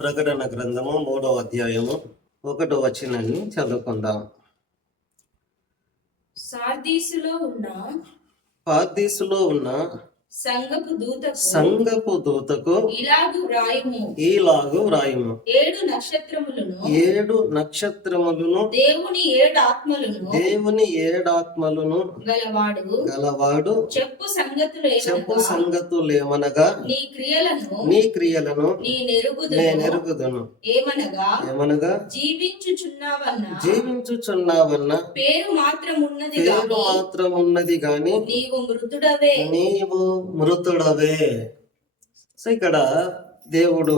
ప్రకటన గ్రంథము 3వ అధ్యాయము 1వ వచనాన్ని చదువుకుందాం. సార్దీసులో ఉన్న సంఘపు దూతకు ఇలాగు వ్రాయుము. 7 నక్షత్రములను దేవుని 7 ఆత్మలను గలవాడు చెప్పు సంగతులేమనగా నీ క్రియలను నేనెరుగుదును. ఏమనగా జీవించుచున్నావన్న పేరు మాత్రమున్నది గాని నీవు మృతుడవే. సో ఇక్కడ దేవుడు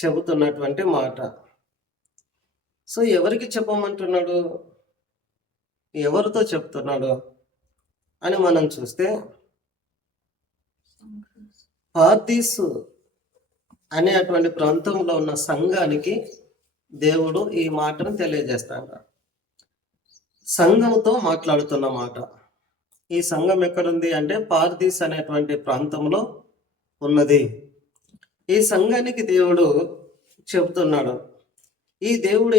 చెబుతున్నటువంటి మాట. సో ఎవరికి చెప్పమంటున్నాడు, ఎవరితో చెప్తున్నాడు అని మనం చూస్తే, పార్దీసు అనేటువంటి ప్రాంతంలో ఉన్న సంఘానికి దేవుడు ఈ మాటను తెలియజేస్తాడు. సంఘంతో మాట్లాడుతున్న మాట. ఈ సంఘం ఎక్కడుంది అంటే పార్దీస్ అనేటువంటి ప్రాంతంలో ఉన్నది. ఈ సంఘానికి దేవుడు చెబుతున్నాడు. ఈ దేవుడు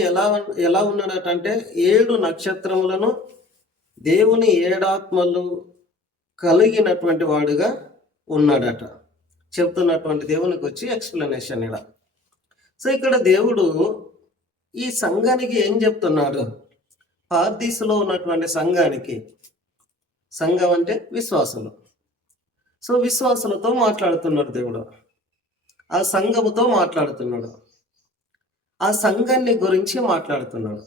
ఎలా ఉన్నాడటంటే 7 నక్షత్రములను దేవుని 7 ఆత్మలు కలిగినటువంటి వాడుగా ఉన్నాడట. చెప్తున్నటువంటి దేవునికి వచ్చి ఎక్స్ప్లెనేషన్ ఇలా. సో ఇక్కడ దేవుడు ఈ సంఘానికి ఏం చెప్తున్నాడు? పార్దీసులో ఉన్నటువంటి సంఘం అంటే విశ్వాసులు. సో విశ్వాసులతో మాట్లాడుతున్నాడు దేవుడు. ఆ సంఘముతో మాట్లాడుతున్నాడు. ఆ సంఘాన్ని గురించి మాట్లాడుతున్నాడు.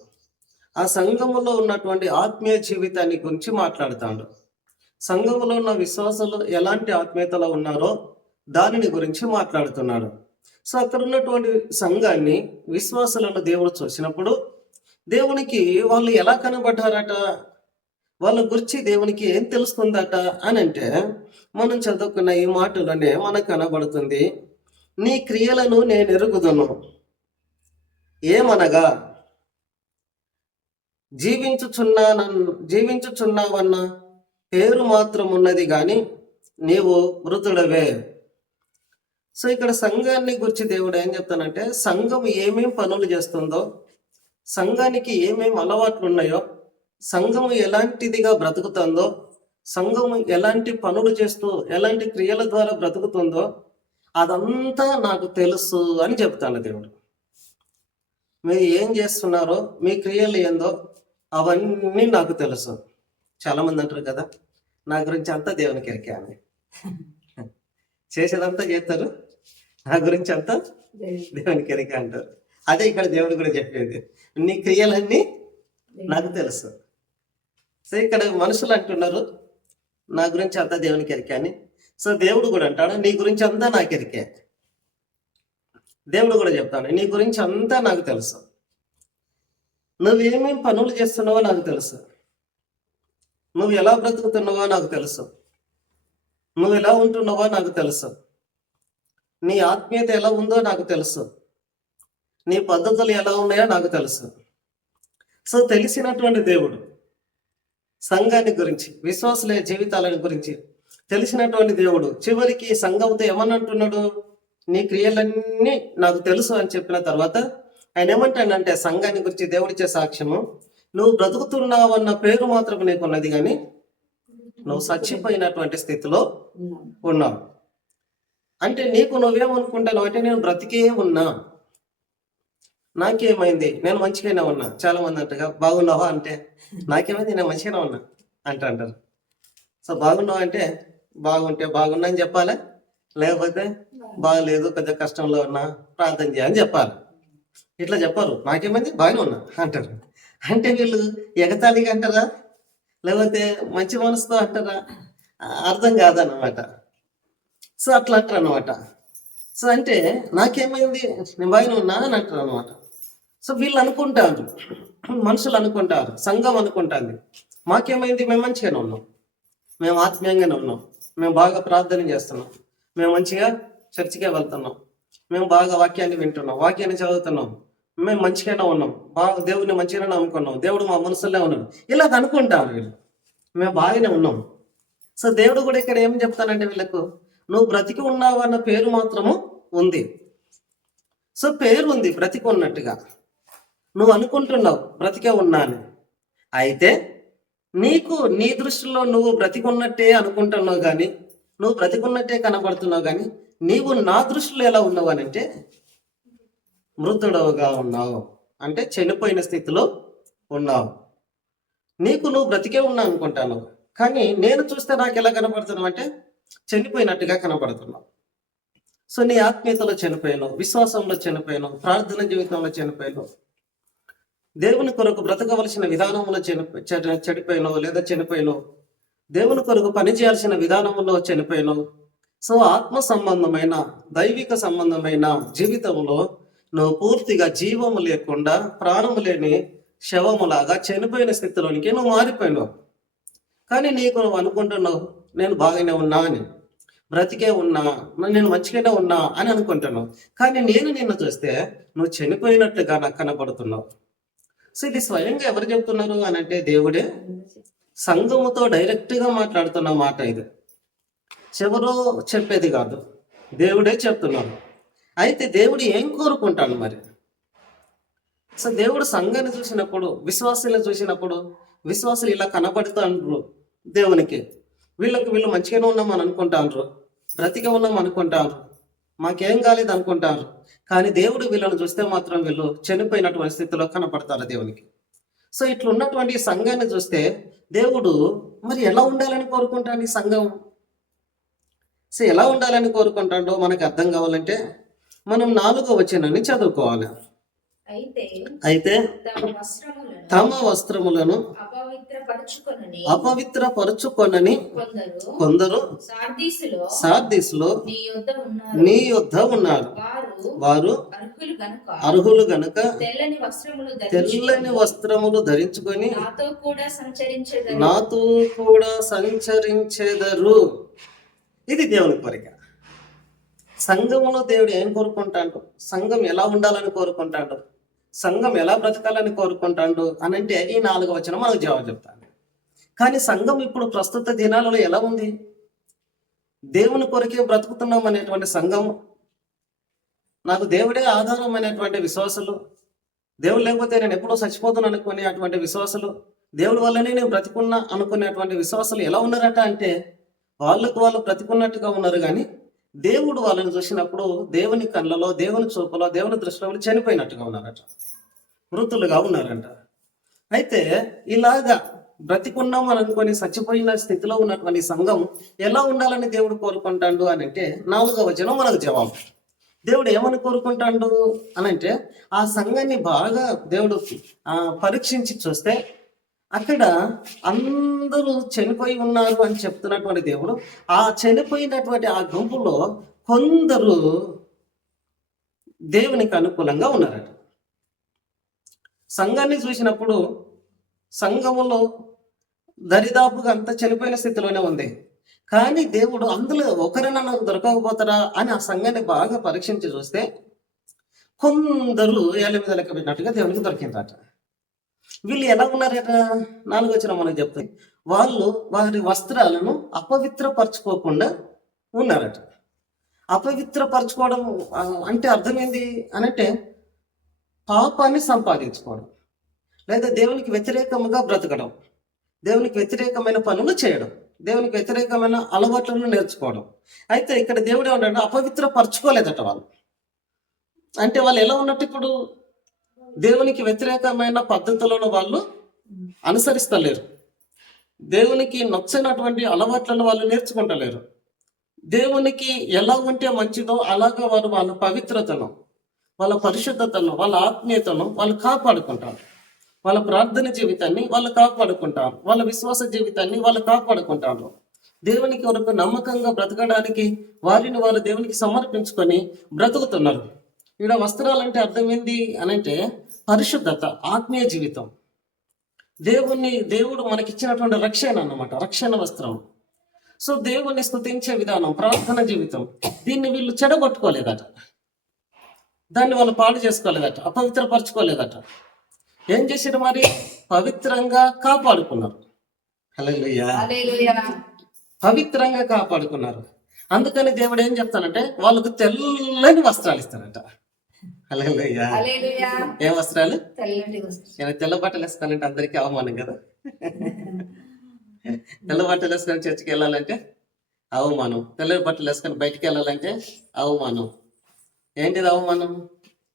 ఆ సంఘములో ఉన్నటువంటి ఆత్మీయ జీవితాన్ని గురించి మాట్లాడుతాడు. సంఘములో ఉన్న విశ్వాసులు ఎలాంటి ఆత్మీయతలో ఉన్నారో దానిని గురించి మాట్లాడుతున్నాడు. సో అక్కడ ఉన్నటువంటి సంఘాన్ని, విశ్వాసులను దేవుడు చూసినప్పుడు దేవునికి వాళ్ళు ఎలా కనబడ్డారట, వాళ్ళ గురించి దేవునికి ఏం తెలుస్తుందట అని అంటే, మనం చదువుకున్న ఈ మాటలోనే మనకు కనబడుతుంది. నీ క్రియలను నేను ఎరుగుదును. ఏమనగా జీవించుచున్నావన్న పేరు మాత్రం ఉన్నది కానీ నీవు మృతుడవే. సో ఇక్కడ సంఘాన్ని గురించి దేవుడు ఏం చెప్తానంటే, సంఘం ఏమేం పనులు చేస్తుందో, సంఘానికి ఏమేం అలవాట్లు ఉన్నాయో, సంఘము ఎలాంటిదిగా బ్రతుకుతుందో, సంఘము ఎలాంటి పనులు చేస్తూ ఎలాంటి క్రియల ద్వారా బ్రతుకుతుందో అదంతా నాకు తెలుసు అని చెప్తాను దేవుడు. మీరు ఏం చేస్తున్నారో, మీ క్రియలు ఏందో అవన్నీ నాకు తెలుసు. చాలామంది అంటారు కదా, నా గురించి అంతా దేవునికి ఎరికే అని. చేసేదంతా చేస్తారు, నా గురించి అంతా దేవునికి ఎరికే అంటారు. అదే ఇక్కడ దేవుడు కూడా చెప్పేది, నీ క్రియలన్నీ నాకు తెలుసు. సో ఇక్కడ మనుషులు అంటున్నారు నా గురించి అంతా దేవునికి ఎరికే అని. సో దేవుడు కూడా అంటాడు నీ గురించి అంతా నాకు ఎరికే. దేవుడు కూడా చెప్తాడు నీ గురించి అంతా నాకు తెలుసు. నువ్వేమేం పనులు చేస్తున్నావో నాకు తెలుసు. నువ్వు ఎలా బ్రతుకుతున్నావో నాకు తెలుసు. నువ్వు ఎలా ఉంటున్నావో నాకు తెలుసు. నీ ఆత్మీయత ఎలా ఉందో నాకు తెలుసు. నీ పద్ధతులు ఎలా ఉన్నాయో నాకు తెలుసు. సో తెలిసినటువంటి దేవుడు సంఘాన్ని గురించి, విశ్వాసుల జీవితాల గురించి తెలిసినటువంటి దేవుడు చివరికి సంఘంతో ఏమనంటున్నాడు, నీ క్రియలన్నీ నాకు తెలుసు అని చెప్పిన తర్వాత ఆయన ఏమంటాడంటే, సంఘాన్ని గురించి దేవుడిచ్చే సాక్ష్యము, నువ్వు బ్రతుకుతున్నావన్న పేరు మాత్రం నీకున్నది కానీ నువ్వు చచ్చిపోయినటువంటి స్థితిలో ఉన్నావు. అంటే నీకు నువ్వేమనుకుంటావు అంటే, నేను బ్రతికే ఉన్నా, నాకేమైంది, నేను మంచిగానే ఉన్నా. చాలా మంది అంటగా బాగున్నావా అంటే, నాకేమైంది, నేను మంచిగానే ఉన్నా అంటారు. సో బాగున్నావా అంటే, బాగుంటే బాగున్నా అని చెప్పాలి, లేకపోతే బాగలేదు పెద్ద కష్టంలో ఉన్నా ప్రార్థన చేయని చెప్పాలి. ఇట్లా చెప్పారు, నాకేమైంది బాగానే ఉన్నా అంటారు. అంటే వీళ్ళు ఎగతాళిగా అంటారా లేకపోతే మంచి మనసుతో అంటారా అర్థం కాదన్నమాట. సో అట్లా అంటారు అనమాట. సో అంటే నాకేమైంది, నేను బాగానే ఉన్నా అని అంటారు అనమాట. సో వీళ్ళు అనుకుంటారు, మనుషులు అనుకుంటారు, సంఘం అనుకుంటుంది మాకేమైంది, మేము మంచిగానే ఉన్నాం, మేము ఆత్మీయంగానే ఉన్నాం, మేము బాగా ప్రార్థన చేస్తున్నాం, మేము మంచిగా చర్చికే వెళ్తున్నాం, మేము బాగా వాక్యాన్ని వింటున్నాం, వాక్యాన్ని చదువుతున్నాం, మేము మంచిగానే ఉన్నాం, బాగా దేవుడిని మంచిగానే నమ్ముకున్నాం, దేవుడు మా మనసులో ఉన్నాడు, ఇలా అనుకుంటారు వీళ్ళు. మేము బాగానే ఉన్నాం. సో దేవుడు కూడా ఇక్కడ ఏం చెప్తానంటే వీళ్ళకు, నువ్వు బ్రతికి ఉన్నావు అన్న పేరు మాత్రము ఉంది, సో పేరు ఉంది బ్రతికి ఉన్నట్టుగా, నువ్వు అనుకుంటున్నావు బ్రతికే ఉన్నా అని. అయితే నీకు నీ దృష్టిలో నువ్వు బ్రతికున్నట్టే అనుకుంటున్నావు కానీ, నువ్వు బ్రతికున్నట్టే కనబడుతున్నావు కానీ, నీవు నా దృష్టిలో ఎలా ఉన్నావు అని అంటే మృతుడవుగా ఉన్నావు, అంటే చనిపోయిన స్థితిలో ఉన్నావు. నీకు నువ్వు బ్రతికే ఉన్నా అనుకుంటాను, కానీ నేను చూస్తే నాకు ఎలా కనబడుతున్నావు అంటే చనిపోయినట్టుగా కనబడుతున్నావు. సో నీ ఆత్మీయతలో చనిపోయావు, విశ్వాసంలో చనిపోయావు, ప్రార్థన జీవితంలో చనిపోయావు, దేవుని కొరకు బ్రతకవలసిన విధానంలో చెడిపోయినావు లేదా చనిపోయినావు, దేవుని కొరకు పనిచేయాల్సిన విధానంలో చనిపోయినావు. సో ఆత్మ సంబంధమైన దైవిక సంబంధమైన జీవితంలో నువ్వు పూర్తిగా జీవము లేకుండా ప్రాణము లేని శవములాగా చనిపోయిన స్థితిలోనికి నువ్వు మారిపోయినావు. కానీ నీకు నువ్వు అనుకుంటున్నావు నేను బాగానే ఉన్నా అని, బ్రతికే ఉన్నా, నేను మంచిగానే ఉన్నా అని అనుకుంటున్నావు. కానీ నేను నిన్ను చూస్తే నువ్వు చనిపోయినట్టుగా నాకు కనబడుతున్నావు. సో ఇది స్వయంగా ఎవరు చెప్తున్నారు అని అంటే దేవుడే సంఘముతో డైరెక్ట్గా మాట్లాడుతున్న మాట ఇది, ఎవరో చెప్పేది కాదు, దేవుడే చెప్తున్నాడు. అయితే దేవుడు ఏం కోరుకుంటాడు మరి? సో దేవుడు సంఘాన్ని చూసినప్పుడు, విశ్వాసులను చూసినప్పుడు, విశ్వాసులు ఇలా కనబడుతాండ్రు దేవునికి, వీళ్ళు మంచిగానే ఉన్నామని అనుకుంటాండ్రు, బ్రతిగా ఉన్నాం అనుకుంటారు, మాకేం కాలేదు అనుకుంటారు. కానీ దేవుడు వీళ్ళని చూస్తే మాత్రం వీళ్ళు చనిపోయినటువంటి స్థితిలో కనపడతారు దేవునికి. సో ఇట్లా ఉన్నటువంటి ఈ సంఘాన్ని చూస్తే దేవుడు మరి ఎలా ఉండాలని కోరుకుంటాడు ఈ సంఘం? సో ఎలా ఉండాలని కోరుకుంటాడో మనకు అర్థం కావాలంటే మనం 4వ వచనాన్ని చదువుకోవాలి. అయితే తమ వస్త్రములను అపవిత్రపరచుకొనని కొందరు సార్దీసులో నీ యొద్ద ఉన్నారు. వారు అర్హులు గనుక తెల్లని వస్త్రములు ధరించుకొని నాతో కూడా సంచరించెదరు. ఇది దేవుని కోరిక. సంఘములో దేవుడు ఏం కోరుకుంటాడు, సంఘం ఎలా ఉండాలని కోరుకుంటాడు, సంఘం ఎలా బ్రతకాలని కోరుకుంటాడు అని అంటే ఈ 4వ వచనం మనకు జవాబు చెప్తాను. కానీ సంఘం ఇప్పుడు ప్రస్తుత దినాలలో ఎలా ఉంది? దేవుని కొరకే బ్రతుకుతున్నాం అనేటువంటి సంఘం, నాకు దేవుడే ఆధారం అనేటువంటి విశ్వాసులు, దేవుడు లేకపోతే నేను ఎప్పుడో చచ్చిపోతాను అనుకునే అటువంటి విశ్వాసులు, దేవుడి వల్లనే నేను బ్రతికున్నా అనుకునేటువంటి విశ్వాసులు ఎలా ఉన్నారట అంటే వాళ్ళు బ్రతికున్నట్టుగా ఉన్నారు. కానీ దేవుడు వాళ్ళని చూసినప్పుడు దేవుని కళ్ళలో, దేవుని చూపులో, దేవుని దృష్టిలో వాళ్ళు చనిపోయినట్టుగా ఉన్నారట, మృతులుగా ఉన్నారంట. అయితే ఇలాగా బ్రతికున్నాం అని అనుకొని చచ్చిపోయిన స్థితిలో ఉన్నటువంటి సంఘం ఎలా ఉండాలని దేవుడు కోరుకుంటాడు అని అంటే 4వ వచనం మనకు జవాబు. దేవుడు ఏమని కోరుకుంటాడు అని అంటే ఆ సంఘాన్ని బాగా దేవుడు పరీక్షించి చూస్తే అక్కడ అందరూ చనిపోయి ఉన్నారు అని చెప్తున్నటువంటి దేవుడు ఆ చనిపోయినటువంటి ఆ గుంపులో కొందరు దేవునికి అనుకూలంగా ఉన్నారట. సంఘాన్ని చూసినప్పుడు సంఘములో దరిదాపుగా అంత చనిపోయిన స్థితిలోనే ఉంది. కానీ దేవుడు అందులో ఒకరైనా నాకు దొరకకపోతారా అని ఆ సంఘాన్ని బాగా పరీక్షించి చూస్తే కొందరు ఏళ్ళ మీద లెక్క పెట్టినట్టుగా దేవునికి దొరికిందట. వీళ్ళు ఎలా ఉన్నారట? 4వ వచనం మనకు చెప్తాయి, వాళ్ళు వారి వస్త్రాలను అపవిత్రపరచుకోకుండా ఉన్నారట. అపవిత్రపరచుకోవడం అంటే అర్థమైంది అనంటే పాపాన్ని సంపాదించుకోవడం, లేదా దేవునికి వ్యతిరేకముగా బ్రతకడం, దేవునికి వ్యతిరేకమైన పనులు చేయడం, దేవునికి వ్యతిరేకమైన అలవాట్లను నేర్చుకోవడం. అయితే ఇక్కడ దేవుడు ఏమంటాడు, అపవిత్రపరచుకోలేదట వాళ్ళు. అంటే వాళ్ళు ఎలా ఉన్నట్టు ఇప్పుడు దేవునికి వ్యతిరేకమైన పద్ధతులను వాళ్ళు అనుసరిస్తలేరు, దేవునికి నచ్చనటువంటి అలవాట్లను వాళ్ళు నేర్చుకుంటలేరు, దేవునికి ఎలా ఉంటే మంచిదో అలాగా వాళ్ళ పవిత్రతను, వాళ్ళ పరిశుద్ధతను, వాళ్ళ ఆత్మీయతను వాళ్ళు కాపాడుకుంటారు, వాళ్ళ ప్రార్థన జీవితాన్ని వాళ్ళు కాపాడుకుంటారు, వాళ్ళ విశ్వాస జీవితాన్ని వాళ్ళు కాపాడుకుంటారు. దేవునికి వరకు నమ్మకంగా బ్రతకడానికి వారిని వారు దేవునికి సమర్పించుకొని బ్రతుకుతున్నారు. ఇక్కడ వస్త్రాలంటే అర్థం ఏంది అని అంటే పరిశుద్ధత, ఆత్మీయ జీవితం, దేవుడు మనకిచ్చినటువంటి రక్షణ అన్నమాట, రక్షణ వస్త్రం. సో దేవుణ్ణి స్తుతించే విధానం, ప్రార్థన జీవితం, దీన్ని వీళ్ళు చెడగొట్టుకోలేదట, దాన్ని వాళ్ళు పాడు చేసుకోలేదట, అపవిత్రపరచుకోలేదట. ఏం చేశారు మరి? పవిత్రంగా కాపాడుకున్నారు. హల్లెలూయా, పవిత్రంగా కాపాడుకున్నారు. అందుకని దేవుడు ఏం చెప్తానంటే వాళ్ళకు తెల్లని వస్త్రాలు ఇస్తారట. హల్లెలూయా. హల్లెలూయా. ఏం వస్త్రాలు? తెల్లటి వస్త్రం. నేను తెల్ల బట్టలు వేసుకోవాలంటే అందరికీ అవమానం కదా. తెల్ల బట్టలు వేసుకొని చర్చికి వెళ్ళాలంటే అవమానం. తెల్ల బట్టలు వేసుకొని బయటికి వెళ్ళాలంటే అవమానం. ఏంటిది అవమానం?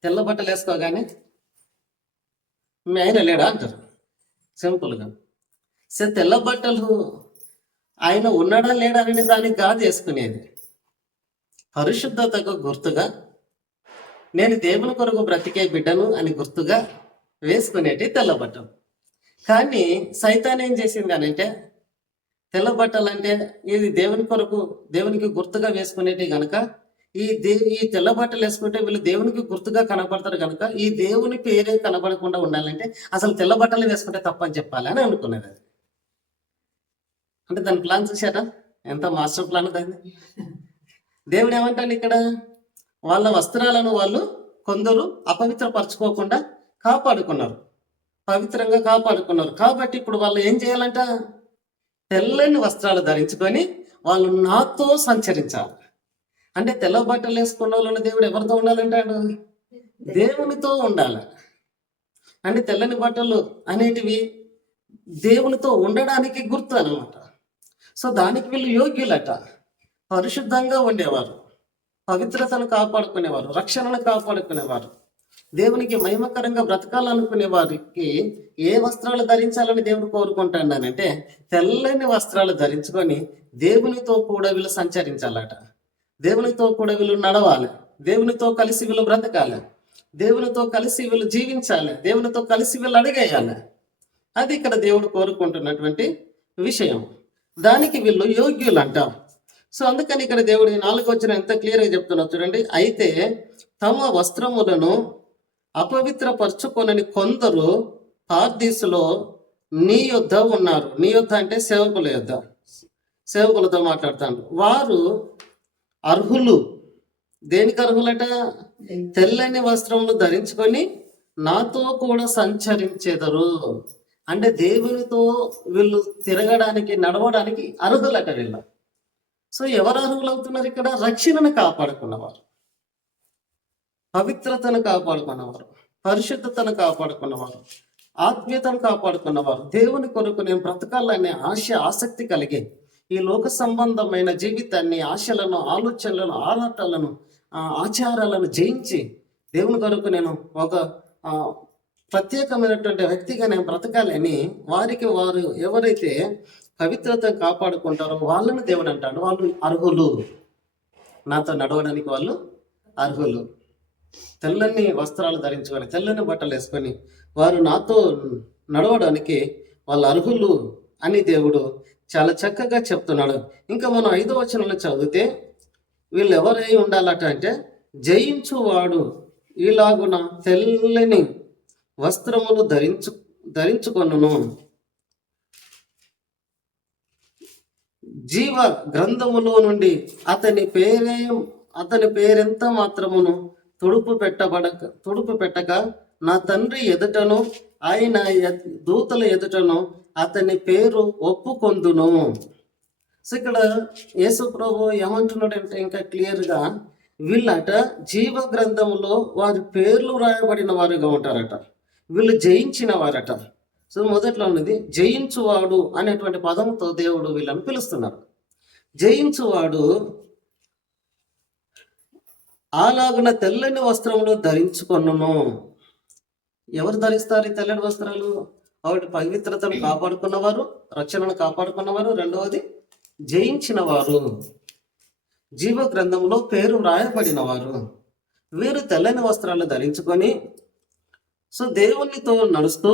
తెల్ల బట్టలు వేసుకోగానే మీ ఆయన లేడా అంటారు సింపుల్గా. సరే, తెల్ల బట్టలు ఆయన ఉన్నాడా లేడా అనే దానికి కాదు వేసుకునేది. పరిశుద్ధతకు గుర్తుగా, నేను దేవుని కొరకు బ్రతికే బిడ్డను అని గుర్తుగా వేసుకునేటి తెల్ల బట్టలు. కానీ సైతాన్ ఏం చేసింది అని అంటే, తెల్ల బట్టలు అంటే ఇది దేవుని కొరకు, దేవునికి గుర్తుగా వేసుకునేటి గనక ఈ తెల్ల బట్టలు వేసుకుంటే వీళ్ళు దేవునికి గుర్తుగా కనపడతారు కనుక ఈ దేవుని పేరే కనపడకుండా ఉండాలంటే అసలు తెల్ల బట్టలు వేసుకుంటే తప్పని చెప్పాలి అని అనుకునేది. అది అంటే దాని ప్లాన్ చూసారా, ఎంత మాస్టర్ ప్లాన్ దాన్ని. దేవుడు ఏమంటాడు ఇక్కడ, వాళ్ళ వస్త్రాలను వాళ్ళు కొందరు అపవిత్రపరచుకోకుండా కాపాడుకున్నారు, పవిత్రంగా కాపాడుకున్నారు. కాబట్టి ఇప్పుడు వాళ్ళు ఏం చేయాలంట, తెల్లని వస్త్రాలు ధరించుకొని వాళ్ళు నాతో సంచరించాలి. అంటే తెల్ల బట్టలు వేసుకున్న వాళ్ళని దేవుడు ఎవరితో ఉండాలంటాడు? దేవునితో ఉండాలి. అంటే తెల్లని బట్టలు అనేటివి దేవునితో ఉండడానికి గుర్తు అనమాట. సో దానికి వీళ్ళు యోగ్యులట. పరిశుద్ధంగా ఉండేవారు, పవిత్రతను కాపాడుకునేవారు, రక్షణను కాపాడుకునేవారు, దేవునికి మహిమకరంగా బ్రతకాలనుకునే వారికి ఏ వస్త్రాలు ధరించాలని దేవుడు కోరుకుంటాడనంటే తెల్లని వస్త్రాలు ధరించుకొని దేవునితో కూడా వీళ్ళు సంచరించాలట. దేవునితో కూడా వీళ్ళు నడవాలి, దేవునితో కలిసి వీళ్ళు బ్రతకాలి, దేవునితో కలిసి వీళ్ళు జీవించాలి, దేవునితో కలిసి వీళ్ళు అడిగేయాలి. అది ఇక్కడ దేవుడు కోరుకుంటున్నటువంటి విషయం. దానికి వీళ్ళు యోగ్యులు అంటాం. సో అందుకని ఇక్కడ దేవుడు 4వ వచనం ఎంత క్లియర్గా చెప్తున్నారు చూడండి. అయితే తమ వస్త్రములను అపవిత్రపరచుకొనని కొందరు పార్దీసులో నీ యొద్ద ఉన్నారు. నీ యొద్ద అంటే సేవకుల యొద్ద, సేవకులతో మాట్లాడుతాను. వారు అర్హులు. దేనికి అర్హులట? తెల్లని వస్త్రములు ధరించుకొని నాతో కూడా సంచరించెదరు. అంటే దేవునితో వీళ్ళు తిరగడానికి, నడవడానికి అర్హులట వీళ్ళు. సో ఎవరు అర్హులు అవుతున్నారు ఇక్కడ? రక్షణను కాపాడుకున్నవారు, పవిత్రతను కాపాడుకున్నవారు, పరిశుద్ధతను కాపాడుకున్నవారు, ఆత్మీయతను కాపాడుకున్నవారు, దేవుని కొరకు నేను బ్రతకాలనే ఆసక్తి కలిగి ఈ లోక సంబంధమైన జీవితాన్ని, ఆశలను, ఆలోచనలను, ఆరాటాలను, ఆచారాలను జయించి దేవుని కొరకు నేను ఒక ప్రత్యేకమైనటువంటి వ్యక్తిగా నేను బ్రతకాలని వారికి వారు ఎవరైతే పవిత్రత కాపాడుకుంటారో వాళ్ళని దేవుడు అంటాడు వాళ్ళు అర్హులు. నాతో నడవడానికి వాళ్ళు అర్హులు. తెల్లని వస్త్రాలు ధరించుకొని, తెల్లని బట్టలు వేసుకొని వారు నాతో నడవడానికి వాళ్ళు అర్హులు అని దేవుడు చాలా చక్కగా చెప్తున్నాడు. ఇంకా మనం 5వ వచనంలో చదివితే వీళ్ళు ఎవరై ఉండాలట అంటే, జయించువాడు ఇలాగున తెల్లని వస్త్రములు ధరించుకొనును, జీవ గ్రంథములో నుండి అతని పేరెంత మాత్రమును తుడుపు పెట్టక నా తండ్రి ఎదుటను ఆయన దూతల ఎదుటను అతని పేరు ఒప్పుకొందును. సో ఇక్కడ యేసు ప్రభు ఏమంటున్నాడంటే ఇంకా క్లియర్గా, వీళ్ళట జీవ గ్రంథంలో వారి పేర్లు రాయబడిన వారుగా ఉంటారట, వీళ్ళు జయించిన వారట. సో మొదట్లో ఉన్నది జయించువాడు అనేటువంటి పదంతో దేవుడు వీళ్ళని పిలుస్తున్నారు. జయించువాడు అలాగున తెల్లని వస్త్రములు ధరించుకొనును. ఎవరు ధరిస్తారు ఈ తెల్లని వస్త్రాలు? ఒకటి పవిత్రతను కాపాడుకున్నవారు, రక్షణను కాపాడుకున్నవారు, రెండవది జయించిన వారు, జీవ గ్రంథంలో పేరు వ్రాయబడిన వారు. వీరు తెల్లని వస్త్రాలు ధరించుకొని సో దేవునితో నడుస్తూ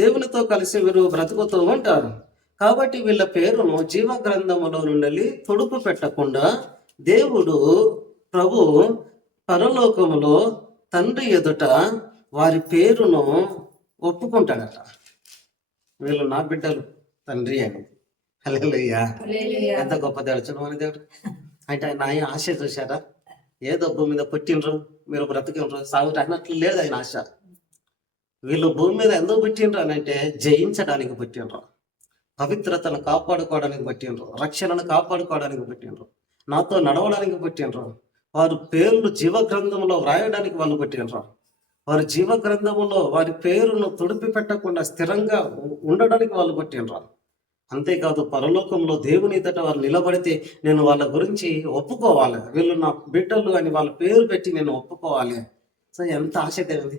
దేవునితో కలిసి వీరు బ్రతుకుతూ ఉంటారు. కాబట్టి వీళ్ళ పేరును జీవ గ్రంథములో నుండి తుడుపు పెట్టకుండా దేవుడు ప్రభు పరలోకములో తండ్రి ఎదుట వారి పేరును ఒప్పుకుంటాడట. వీళ్ళు నా బిడ్డలు తండ్రి అని. హల్లెలూయా. ఎంత గొప్ప దేవుడు మన దేవుడు. అంటే ఆయన ఆశ చూశారా? ఏ భూమి మీద పుట్టినరు, మీరు బ్రతికినరు, సాగుట అన్నట్లు లేదు ఆయన ఆశ. వీళ్ళు భూమి మీద ఎందుకు పుట్టినరు అని అంటే జయించడానికి పుట్టినరు, పవిత్రతను కాపాడుకోవడానికి పుట్టినరు, రక్షణను కాపాడుకోవడానికి పుట్టినరు, నాతో నడవడానికి పుట్టినరు, వారు పేర్లు జీవ గ్రంథంలో వ్రాయడానికి వాళ్ళు పుట్టినరు. వారి జీవ గ్రంథములో వారి పేరును తుడిపి పెట్టకుండా స్థిరంగా ఉండడానికి వాళ్ళు పుట్టినరు. అంతేకాదు పరలోకంలో దేవుని ఎదుట వారు నిలబడితే నేను వాళ్ళ గురించి ఒప్పుకోవాలి, వీళ్ళు నా బిడ్డలు అని వాళ్ళ పేరు పెట్టి నేను ఒప్పుకోవాలి. సో ఎంత ఆశ దేవుడి,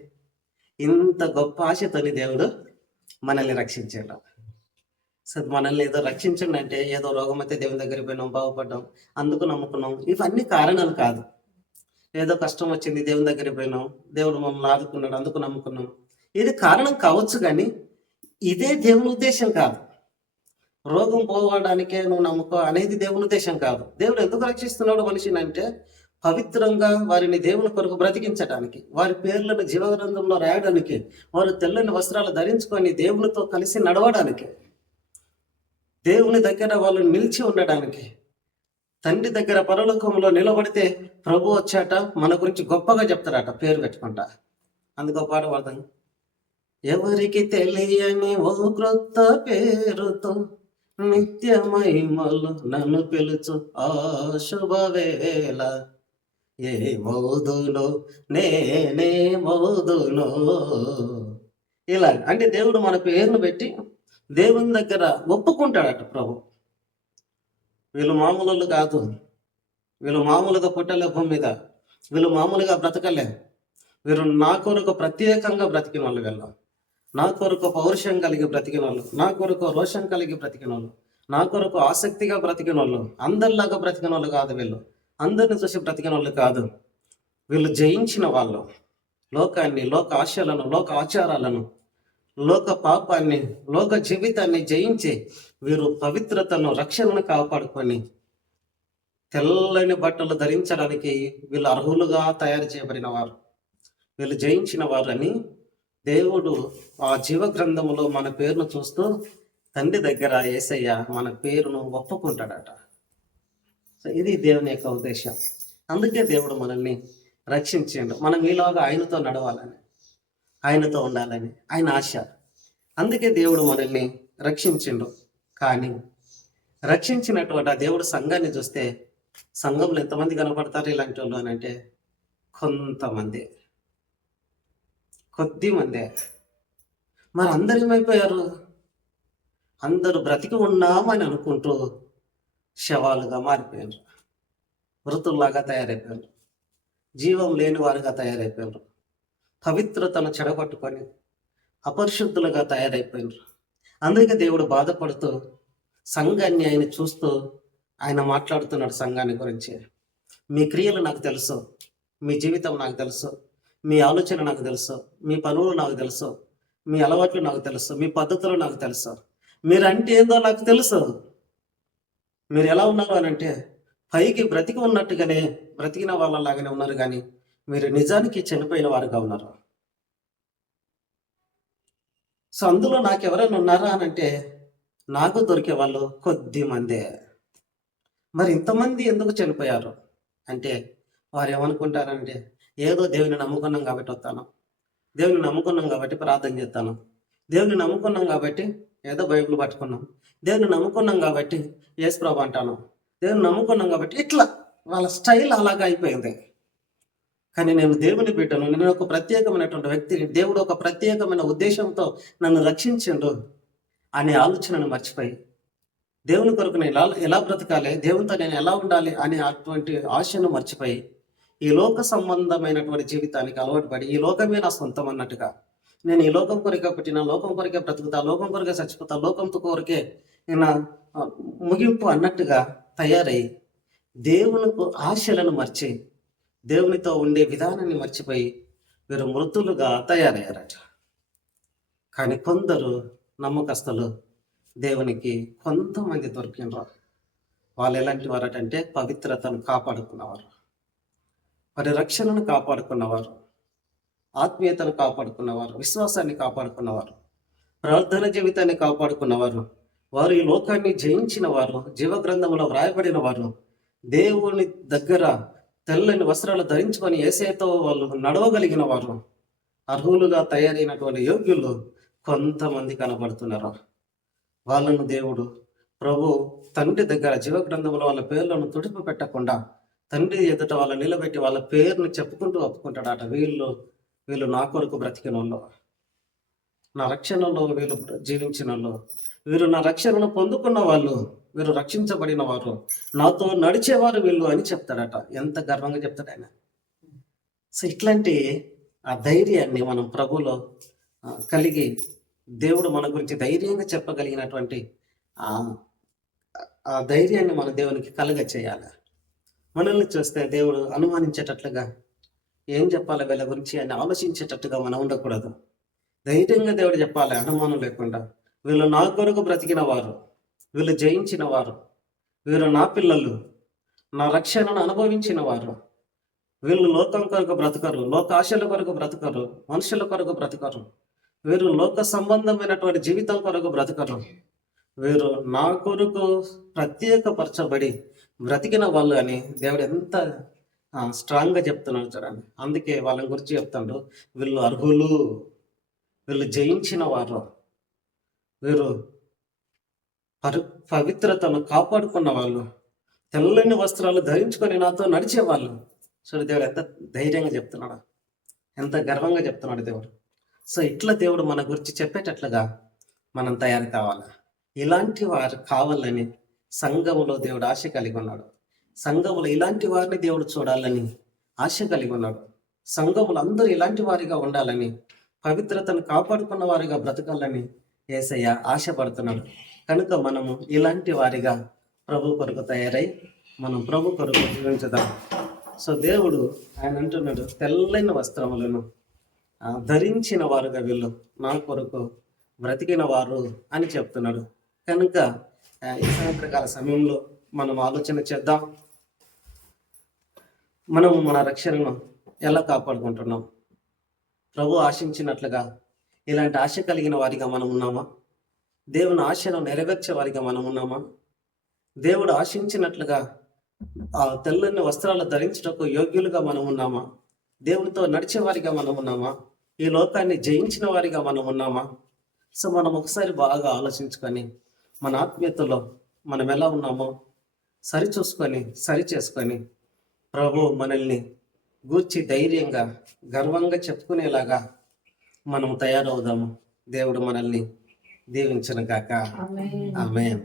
ఇంత గొప్ప ఆశతోని దేవుడు మనల్ని రక్షించాడు. సో మనల్ని ఏదో రక్షించండి అంటే ఏదో రోగం అయితే దేవుని దగ్గరికి పోయినాం, బాగుపడ్డాం, అందుకు నమ్ముకున్నాం, ఇవన్నీ కారణాలు కాదు. ఏదో కష్టం వచ్చింది దేవుని దగ్గరికి పోయినాం, దేవుడు మమ్మల్ని ఆదుకున్నాడు, అందుకు నమ్ముకున్నాం, ఇది కారణం కావచ్చు, కానీ ఇదే దేవుని ఉద్దేశం కాదు. రోగం పోవడానికే నువ్వు నమ్ముకో అనేది దేవుని ఉద్దేశం కాదు. దేవుడు ఎందుకు రక్షిస్తున్నాడు మనిషిని అంటే పవిత్రంగా వారిని దేవుని కొరకు బ్రతికించడానికి, వారి పేర్లను జీవగ్రంథంలో రాయడానికి, వారు తెల్లని వస్త్రాలు ధరించుకొని దేవునితో కలిసి నడవడానికి, దేవుని దగ్గర వాళ్ళు నిలిచి ఉండడానికి, తండ్రి దగ్గర పరలోకంలో నిలబడితే ప్రభు వచ్చాట మన గురించి గొప్పగా చెప్తారట పేరు పెట్టుకుంటా. అందుకో పాట పాడతాను. ఎవరికి తెలియని ఓ క్రొత్త పేరుతో నిత్య మహిమలు నన్ను పిలుచు ఆ శుభవేళ, ఏ మోదులో నేనే మోదులో. ఇలా అంటే దేవుడు మన పేరును పెట్టి దేవుని దగ్గర ఒప్పుకుంటాడట ప్రభు. వీళ్ళు మామూలు కాదు, వీళ్ళు మామూలుగా పుట్టలే భూమి మీద, వీళ్ళు మామూలుగా బ్రతకలే, వీరు నా కొరకు ప్రత్యేకంగా బ్రతికిన వాళ్ళు, వీళ్ళు నా కొరకు పౌరుషం కలిగి బ్రతికిన వాళ్ళు, నా కొరకు రోషం కలిగి బ్రతికిన వాళ్ళు, నా కొరకు ఆసక్తిగా బ్రతికిన వాళ్ళు, అందరిలాగా బ్రతికిన వాళ్ళు కాదు, వీళ్ళు అందరిని చూసి బ్రతికిన వాళ్ళు కాదు. వీళ్ళు జయించిన వాళ్ళు, లోకాన్ని, లోక ఆశలను, లోక ఆచారాలను, లోక పాపాన్ని, లోక జీవితాన్ని జయించి వీరు పవిత్రతను, రక్షణను కాపాడుకొని తెల్లని బట్టలు ధరించడానికి వీళ్ళు అర్హులుగా తయారు చేయబడిన వారు, వీళ్ళు జయించిన వారు అని దేవుడు ఆ జీవ గ్రంథములో మన పేరును చూస్తూ తండ్రి దగ్గర యేసయ్య మన పేరును ఒప్పుకుంటాడట. సో ఇది దేవుని యొక్క ఉద్దేశం. అందుకే దేవుడు మనల్ని రక్షించిండు. మనం ఈలోగా ఆయనతో నడవాలని, ఆయనతో ఉండాలని ఆయన ఆశ. అందుకే దేవుడు మనల్ని రక్షించిండు. కానీ రక్షించినటువంటి ఆ దేవుడు సంఘాన్ని చూస్తే సంఘంలో ఎంతమంది కనపడతారు ఇలాంటి వాళ్ళు అని అంటే కొంతమంది, కొద్ది మందే. మరి అందరు ఏమైపోయారు? అందరూ బ్రతికి ఉన్నామని అనుకుంటూ శవాలుగా మారిపోయారు, మృతుల్లాగా తయారైపోయారు, జీవం లేని వారుగా తయారైపోయారు, పవిత్రతను చెడగొట్టుకొని అపరిశుద్ధులుగా తయారైపోయినారు. అందుకే దేవుడు బాధపడుతూ సంఘాన్ని ఆయన చూస్తూ ఆయన మాట్లాడుతున్నాడు సంఘాన్ని గురించి. మీ క్రియలు నాకు తెలుసు, మీ జీవితం నాకు తెలుసు, మీ ఆలోచన నాకు తెలుసు, మీ పనులు నాకు తెలుసు, మీ అలవాట్లు నాకు తెలుసు, మీ పద్ధతులు నాకు తెలుసు, మీరంటే ఏందో నాకు తెలుసు. మీరు ఎలా ఉన్నారు అని అంటే పైకి బ్రతికి ఉన్నట్టుగానే బ్రతికిన వాళ్ళలాగానే ఉన్నారు, కానీ మీరు నిజానికి చనిపోయిన వారుగా ఉన్నారు. సో అందులో నాకు ఎవరైనా ఉన్నారా అని అంటే నాకు దొరికే వాళ్ళు కొద్ది మందే. మరి ఇంతమంది ఎందుకు చనిపోయారు అంటే వారు ఏమనుకుంటారంటే ఏదో దేవుని నమ్ముకున్నాం కాబట్టి వస్తాను, దేవుని నమ్ముకున్నాం కాబట్టి ప్రార్థన చేస్తాను, దేవుని నమ్ముకున్నాం కాబట్టి ఏదో బైబిల్ పట్టుకున్నాం, దేవుని నమ్ముకున్నాం కాబట్టి యేసు ప్రభు అంటాను, దేవుని నమ్ముకున్నాం కాబట్టి ఇట్లా వాళ్ళ స్టైల్ అలాగా అయిపోయింది. కానీ నేను దేవుని బిడ్డను, నేను ఒక ప్రత్యేకమైనటువంటి వ్యక్తిని, దేవుడు ఒక ప్రత్యేకమైన ఉద్దేశంతో నన్ను రక్షించిండు అనే ఆలోచనను మర్చిపోయి దేవుని కొరకు నేను ఎలా బ్రతకాలి, దేవునితో నేను ఎలా ఉండాలి అనే అటువంటి ఆశను మర్చిపోయి ఈ లోక సంబంధమైనటువంటి జీవితానికి అలవాటు పడి ఈ లోకమే నా సొంతం అన్నట్టుగా, నేను ఈ లోకం కొరికే పుట్టిన, లోకం కొరికే బ్రతుకుతా, లోకం కొరికే చచ్చిపోతా, లోకంతో కొరికే నేను ముగింపు అన్నట్టుగా తయారై దేవునికి ఆశలను మర్చి దేవునితో ఉండే విధానాన్ని మర్చిపోయి వీరు మృతులుగా తయారయ్యారట. కానీ కొందరు నమ్మకస్తులు దేవునికి కొంతమంది దొరికినారు. వాళ్ళు ఎలాంటి వారటంటే పవిత్రతను కాపాడుకున్నవారు, వారి రక్షణను కాపాడుకున్నవారు, ఆత్మీయతను కాపాడుకున్నవారు, విశ్వాసాన్ని కాపాడుకున్నవారు, ప్రార్థన జీవితాన్ని కాపాడుకున్నవారు, వారు ఈ లోకాన్ని జయించిన వారు, జీవగ్రంథంలో వ్రాయబడిన వారు, దేవుని దగ్గర తెల్లని వస్త్రాలు ధరించుకొని యేసయ్యతో వాళ్ళు నడవగలిగిన వారు, అర్హులుగా తయారైనటువంటి యోగ్యులు కొంతమంది కనబడుతున్నారు. వాళ్ళను దేవుడు ప్రభు తండ్రి దగ్గర జీవగ్రంథంలో వాళ్ళ పేర్లను తుడిపి పెట్టకుండా తండ్రి ఎదుట వాళ్ళ నిలబెట్టి వాళ్ళ పేరును చెప్పుకుంటూ ఒప్పుకుంటాడట. వీళ్ళు వీళ్ళు నా కొరకు బ్రతికిన వాళ్ళు, నా రక్షణలో వీళ్ళు జీవించిన వాళ్ళు, వీరు నా రక్షణను పొందుకున్న వాళ్ళు, వీరు రక్షించబడిన వారు, నాతో నడిచేవారు వీళ్ళు అని చెప్తాడట. ఎంత గర్వంగా చెప్తాడు ఆయన. సో ఇట్లాంటి ఆ ధైర్యాన్ని మనం ప్రభులో కలిగి, దేవుడు మన గురించి ధైర్యంగా చెప్పగలిగినటువంటి ఆ ఆ ధైర్యాన్ని మన దేవునికి కలుగ చేయాలి. మనల్ని చూస్తే దేవుడు అనుమానించేటట్లుగా ఏం చెప్పాలి వీళ్ళ గురించి అని ఆలోచించేటట్టుగా మనం ఉండకూడదు. ధైర్యంగా దేవుడు చెప్పాలి, అనుమానం లేకుండా. వీళ్ళు నా కొరకు బ్రతికిన వారు, వీళ్ళు జయించిన వారు, వీరు నా పిల్లలు, నా రక్షణను అనుభవించిన వారు. వీళ్ళు లోకం కొరకు బ్రతకరు, లోక ఆశల కొరకు బ్రతకరు, మనుషుల కొరకు బ్రతకరు. వీరు లోక సంబంధమైనటువంటి జీవితం కొరకు బ్రతకరు. వీరు నా కొరకు ప్రత్యేకపరచబడి బ్రతికిన వాళ్ళు అని దేవుడు ఎంత స్ట్రాంగ్గా చెప్తున్నాడు చూడండి. అందుకే వాళ్ళని గురించి చెప్తాడు, వీళ్ళు అర్హులు, వీళ్ళు జయించిన వారు, వీరు పవిత్రతను కాపాడుకున్న వాళ్ళు, తెల్లని వస్త్రాలు ధరించుకొని నాతో నడిచేవాళ్ళు. చూడు దేవుడు ఎంత ధైర్యంగా చెప్తున్నాడు, ఎంత గర్వంగా చెప్తున్నాడు దేవుడు. సో ఇట్లా దేవుడు మన గురించి చెప్పేటట్లుగా మనం తయారు కావాలి. ఇలాంటి వారు కావాలని సంఘములో దేవుడు ఆశ కలిగి ఉన్నాడు. సంఘములో ఇలాంటి వారిని దేవుడు చూడాలని ఆశ కలిగి ఉన్నాడు. సంఘములు అందరూ ఇలాంటి వారిగా ఉండాలని, పవిత్రతను కాపాడుకున్న వారిగా బ్రతకాలని యేసయ్య ఆశపడుతున్నాడు. కనుక మనము ఇలాంటి వారిగా ప్రభు కొరకు తయారై మనం ప్రభు కొరకు జీవించుదాం. సో దేవుడు ఆయన అంటున్నాడు, తెల్లని వస్త్రములను ధరించిన వారుగా వీళ్ళు నా కొరకు బ్రతికిన వారు అని చెప్తున్నాడు. కనుక ఈ సాయంత్రకాల సమయంలో మనం ఆలోచన చేద్దాం, మనము మన రక్షణను ఎలా కాపాడుకుంటున్నాం? ప్రభు ఆశించినట్లుగా ఇలాంటి ఆశ కలిగిన వారిగా మనం ఉన్నామా? దేవుని ఆశను నెరవేర్చే వారిగా మనం ఉన్నామా? దేవుడు ఆశించినట్లుగా ఆ తెల్లని వస్త్రాలు ధరించటకు యోగ్యులుగా మనం ఉన్నామా? దేవునితో నడిచే వారిగా మనం ఉన్నామా? ఈ లోకాన్ని జయించిన వారిగా మనం ఉన్నామా? సో మనం ఒకసారి బాగా ఆలోచించుకొని మన ఆత్మీయతలో మనం ఎలా ఉన్నామో సరి చేసుకొని ప్రభు మనల్ని గూర్చి ధైర్యంగా గర్వంగా చెప్పుకునేలాగా మనం తయారవుదాము. దేవుడు మనల్ని దీవించును గాక. ఆమేన్.